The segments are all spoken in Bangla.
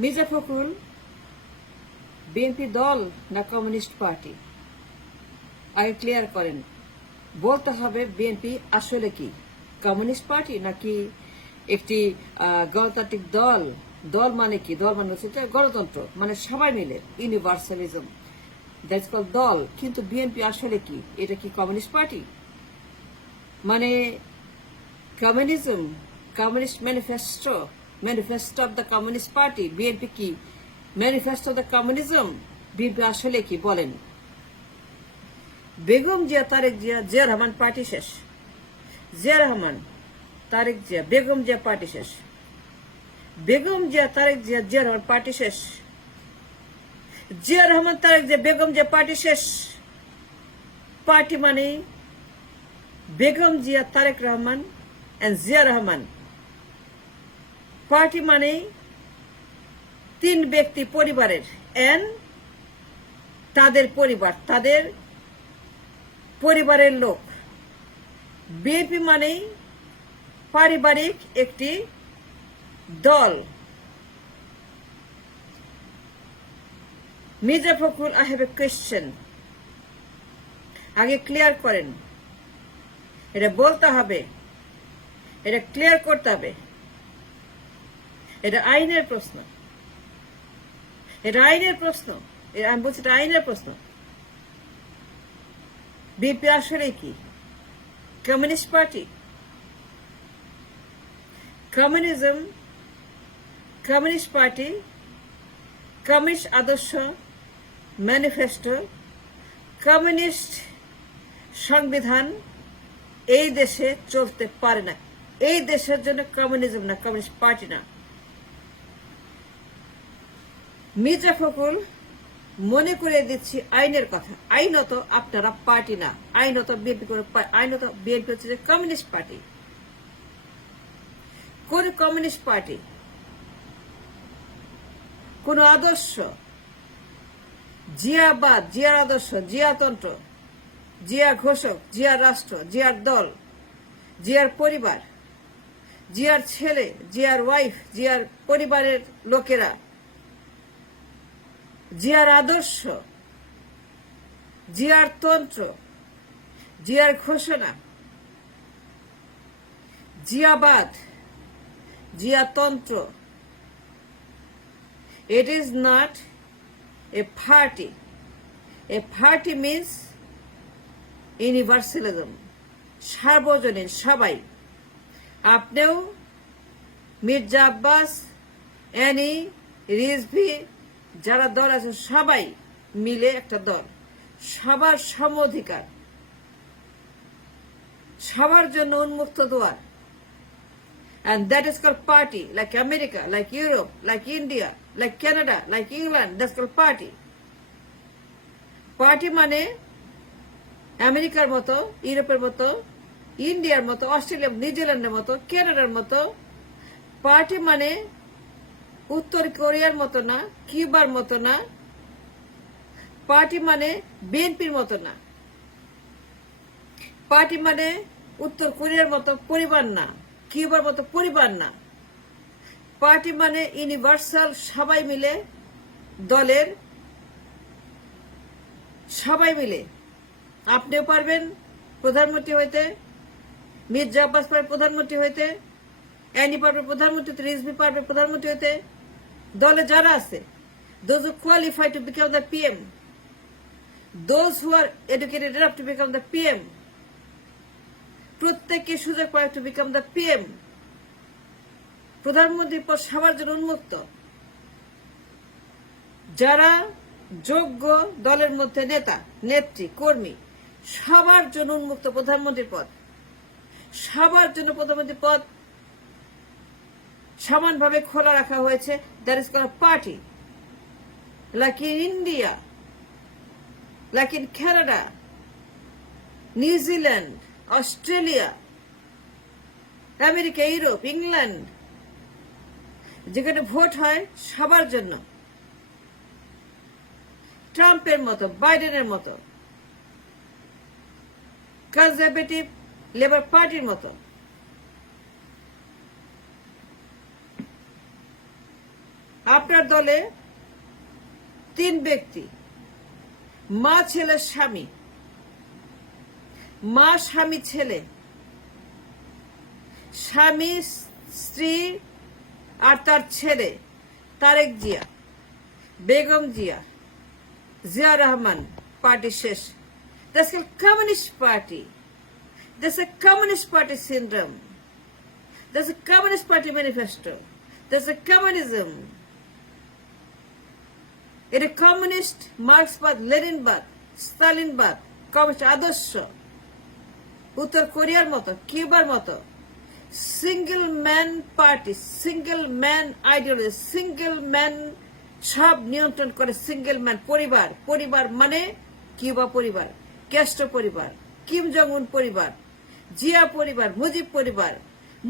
মির্জা ফখরুল বিএনপি দল না কমিউনিস্ট পার্টি? আগে ক্লিয়ার করেন। বলতে হবে বিএনপি আসলে কি, কমিউনিস্ট পার্টি নাকি একটি গণতান্ত্রিক দল? দল মানে কি? দল মানে হচ্ছে গণতন্ত্র, মানে সবাই মিলে, ইউনিভার্সালিজম, দ্যাটস কল দল। কিন্তু বিএনপি আসলে কি? এটা কি কমিউনিস্ট পার্টি? মানে communism, communist manifesto of the communist party, BNP কি manifesto of the communism? BNP আসলে কি বলেন? বেগম জিয়া, তারেক জিয়া, জিয়া রহমান পার্টি শেষ। জিয়া রহমান, তারেক জিয়া, বেগম জিয়া পার্টি শেষ। বেগম জিয়া, তারেক জিয়া, জিয়া রহমান পার্টি শেষ। জিয়া রহমান, তারেক জিয়া, বেগম জিয়া পার্টি শেষ। পার্টি মানে বেগম জিয়া, তারেক রহমান এন্ড জিয়া রহমান। পার্টি মানে তিন ব্যক্তি পরিবারের এন্ড তাদের পরিবার, তাদের পরিবারের লোক। বিএনপি মানে পারিবারিক একটি দল। Mirza Fakhrul, I have a question. আগে ক্লিয়ার করেন, এটা বলতে হবে, এটা ক্লিয়ার করতে হবে। এটা আইনের প্রশ্ন, এটা আইনের প্রশ্ন। আমি বলছি এটা আইনের প্রশ্ন। বিএনপি আসলে কি communist party? Communism, communist party, communist আদর্শ, ম্যানিফেস্টো, কমিউনিস্ট সংবিধান এই দেশে চলতে পারে না। এই দেশের জন্য কমিউনিজম না, কমিউনিস্ট পার্টি না। মির্জা ফখরুল, মনে করে দিচ্ছি আইনের কথা। আইনত আপনারা পার্টি না, আইনত বিএনপি, আইনত বিএনপি হচ্ছে কমিউনিস্ট পার্টি। কোন কমিউনিস্ট পার্টি, কোন আদর্শ, জিয়াবাদ, জিয়ার আদর্শ, জিয়াতন্ত্র, জিয়া ঘোষক, জিয়ার রাষ্ট্র, জিয়ার দল, জিয়ার পরিবার, জিয়ার ছেলে, জিয়ার ওয়াইফ, জিয়ার পরিবারের লোকেরা, জিয়ার আদর্শ, জিয়ার তন্ত্র, জিয়ার ঘোষণা, জিয়াবাদ, জিয়াতন্ত্র। It is not a party. A party means universalism. সার্বজনীন, সবাই। আপনিও, মির্জা আব্বাস, অ্যানি, রিজভি, যারা দল আছে সবাই মিলে একটা দল। সবার সম অধিকার, সবার জন্য উন্মুক্ত দুয়ার। And that is called party, like America, like Europe, like India, like Canada, like England, that's called party. Party মানে আমেরিকার মতো, ইউরোপের মতো, ইন্ডিয়ার মতো, অস্ট্রেলিয়া, নিউজিল্যান্ডের মতো, কানাডার মতো। পার্টি মানে উত্তর কোরিয়ার মতো না, কিউবার মতো না। পার্টি মানে বিএনপির মতো না। পার্টি মানে উত্তর কোরিয়ার মতো পরিবার না, কিউবার মতো পরিবার না। পার্টি মানে ইউনিভার্সাল, সবাই মিলে দলের, সবাই মিলে। আপনিও পারবেন প্রধানমন্ত্রী হইতে, মির্জা আব্বাস পারবে প্রধানমন্ত্রী হইতে, অ্যানি পারবে প্রধানমন্ত্রী হইতে, রিজভি পারবে প্রধানমন্ত্রী হইতে। দলে যারা আছে, those who qualify to become the PM, those who are educated enough to become the PM, প্রত্যেককে সুযোগ পায় টু বিকাম দ্য পিএম। প্রধানমন্ত্রীর পদ সবার জন্য উন্মুক্ত। যারা যোগ্য দলের মধ্যে নেতা, নেত্রী, কর্মী, সবার জন্য উন্মুক্ত প্রধানমন্ত্রীর পদ। সবার জন্য প্রধানমন্ত্রীর পদ সমানভাবে খোলা রাখা হয়েছে। That is called party. Like in India, like in Canada, New Zealand, Australia, America, Europe, England, যেখানে ভোট হয় সবার জন্য। ট্রাম্পের মতো, বাইডেনের মতো, কনজারভেটিভ লেবার পার্টির মতো। আপনার দলে 3 ব্যক্তি, মা ছেলে স্বামী, মা স্বামী ছেলে, স্বামী স্ত্রী আর তার ছেলে তারেক জিয়া, বেগম জিয়া, জিয়া রহমান, পার্টি শেষ। That's a communist party. That's a communist party syndrome. That's a communist party manifesto. That's a communism. এটা কমিউনিস্ট, মার্ক্সবাদ, লেনিনবাদ, স্টালিনবাদ, কমিউনিস্ট আদর্শ, উত্তর কোরিয়ার মতো, কিউবার মতো single man party, single man ideology, single man সব নিয়ন্ত্রণ করে, সিঙ্গেল ম্যান পরিবার। পরিবার মানে কিউবা পরিবার, ক্যাস্ট্রো পরিবার, কিম জং উন পরিবার, জিয়া পরিবার, মুজিব পরিবার,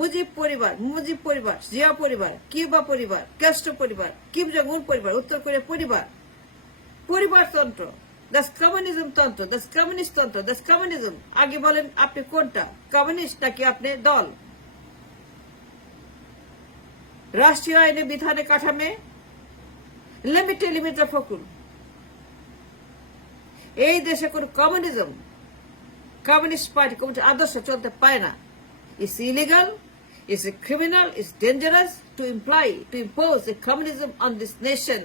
মুজিব পরিবার, মুজিব পরিবার, জিয়া পরিবার, কিউবা পরিবার, ক্যাস্ট্রো পরিবার, কিম জং উন পরিবার, উত্তর কোরিয়া পরিবার। পরিবারতন্ত্র, দ্যাটস কমিউনিজম তন্ত্র, দ্যাটস কমিউনিস্ট তন্ত্র, দ্যাটস কমিউনিজম। আগে বলেন আপনি কোনটা, কমিউনিস্ট নাকি আপনি দল? রাষ্ট্রীয় আইনে বিধানে কাঠামে লিমিট ফকুল, এই দেশে কোন কমিউনিজম, কমিউনিস্ট পার্টি, কমিউনিস্ট আদর্শ চলতে পারে না। It's illegal, it's a criminal, it's dangerous to impose a communism on this nation.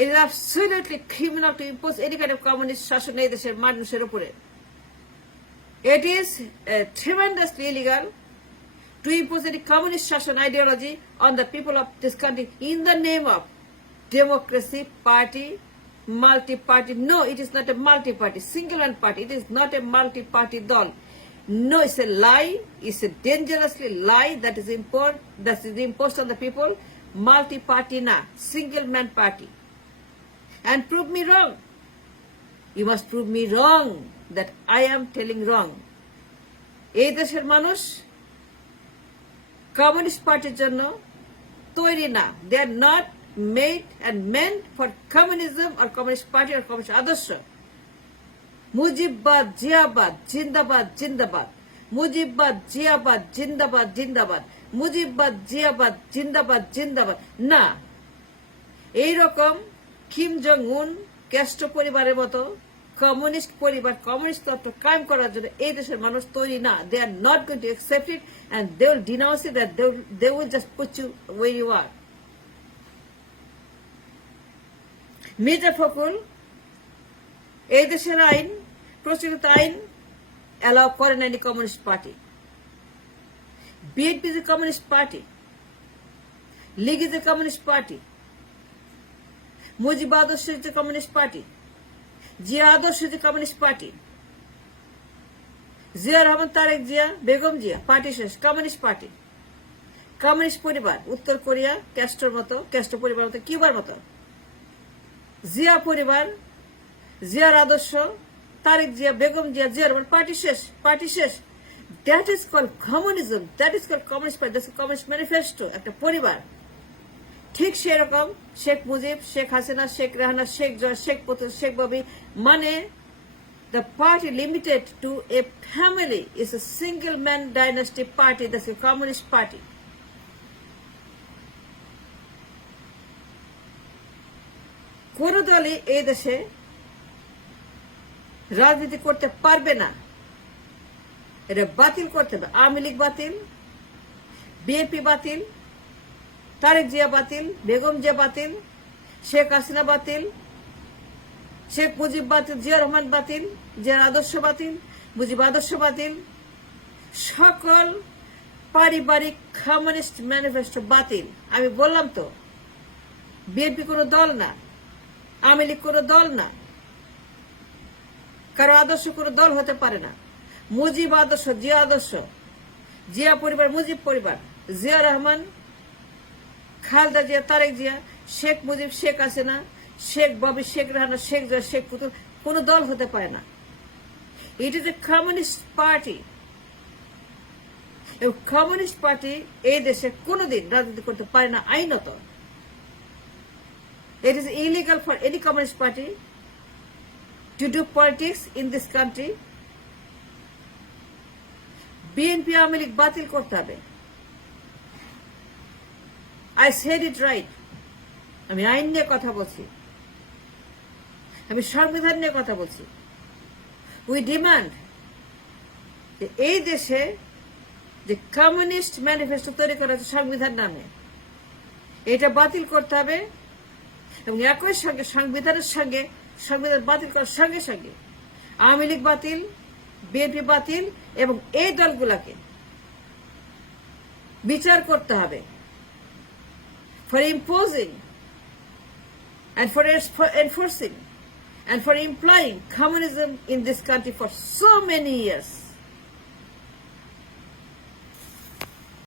It is absolutely criminal to impose any kind of communist শাসন এই দেশের মানুষের উপরে. It is tremendously illegal to impose any communist শাসন ideology on the people of this country in the name of democracy, party, multi-party. No, it is not a multi-party, single-one party. It is not a multi-party dol. No, it's a lie. It's a dangerously lie that is imposed on the people. Multi-party na, single-man party. And prove me wrong. You must prove me wrong that I am telling wrong. এই দেশের মানুষ কমিউনিস্ট পার্টির জন্য তৈরি না। They are not made and meant for communism or communist party or communist আদর্শ। মুজিববাদ, জিয়াবাদ, জিন্দাবাদ, জিন্দাবাদ। মুজিববাদ, জিয়াবাদ, জিন্দাবাদ, জিন্দাবাদ। মুজিববাদ, জিয়াবাদ, জিন্দাবাদ, জিন্দাবাদ। না, এইরকম কিম জং উন, ক্যাস্ট্রো পরিবারের মতো কমিউনিস্ট পরিবার, কমিউনিস্ট তত্ত্ব কায়েম করার জন্য এই দেশের মানুষ তৈরি না। They are not going to accept it and they will denounce it and they will just put you where you are. Mirza Fakhrul এই দেশের আইন, প্রচলিত আইন অ্যালাউ করে না communist party. BNP is a communist party, League is a communist party, Mujib আদর্শ is a communist party, Zia আদর্শ is a communist party, Zia Rahman, Tarique Zia, Begum Zia, party শেষ, কমিউনিস্ট পার্টি। কমিউনিস্ট পরিবার, উত্তর কোরিয়া, ক্যাস্ট্রোর মতো, ক্যাস্ট্রো পরিবার মতো, কিউবার মতো। জিয়া পরিবার, জিয়ার আদর্শ, তারেক জিয়া, বেগম জিয়া, জিয়া রহমান, পার্টি শেষ, পার্টি শেষ। That is called communism, that is called communist party, that's communist manifesto, একটা পরিবার। ঠিক সেরকম শেখ মুজিব, শেখ হাসিনা, শেখ রেহানা, শেখ জয়, শেখ পুতুল, শেখ ববি, মানে the party limited to a family is a single man dynasty party, that's a communist party. কোন দলই এই দেশে রাজনীতি করতে পারবে না, এটা বাতিল করতে হবে। আওয়ামী লীগ বাতিল, বিএনপি বাতিল, তারেক জিয়া বাতিল, বেগম জিয়া বাতিল, শেখ হাসিনা বাতিল, শেখ মুজিব বাতিল, জিয়া রহমান বাতিল, জিয়ার আদর্শ বাতিল, মুজিব আদর্শ বাতিল, সকল পারিবারিক কমিউনিস্ট ম্যানিফেস্টো বাতিল। আমি বললাম তো, বিএনপি কোনো দল না, আওয়ামী লীগ কোনো দল না, কারো আদর্শ কোনো দল হতে পারে না। মুজিব আদর্শ, জিয়া আদর্শ, জিয়া পরিবার, মুজিব পরিবার, জিয়া রহমান, খালেদা জিয়া, তারেক জিয়া, শেখ মুজিব, শেখ হাসিনা, শেখ ববি, শেখ রেহানা, শেখ জয়, শেখ পুতুল কোন দল হতে পারে না। It is a communist party. এবং কমিউনিস্ট পার্টি এই দেশে কোনোদিন রাজনীতি করতে পারে না আইনত। It is illegal for any communist party to do politics in this country. BNP Awami League বাতিল করতে হবে। I said it right. আমি আইন নিয়ে কথা বলছি, আমি সংবিধান নিয়ে কথা বলছি। উই ডিমান্ড যে এই দেশে যে কমিউনিস্ট ম্যানিফেস্টো তৈরি করা হচ্ছে সংবিধান নামে, এটা বাতিল করতে হবে এবং একই সঙ্গে সংবিধানের সঙ্গে সংবিধান বাতিল করার সঙ্গে সঙ্গে আওয়ামী লীগ বাতিল, বিএনপি বাতিল এবং এই দলগুলাকে বিচার করতে হবে for imposing and for enforcing and for employing communism in this country for so many years.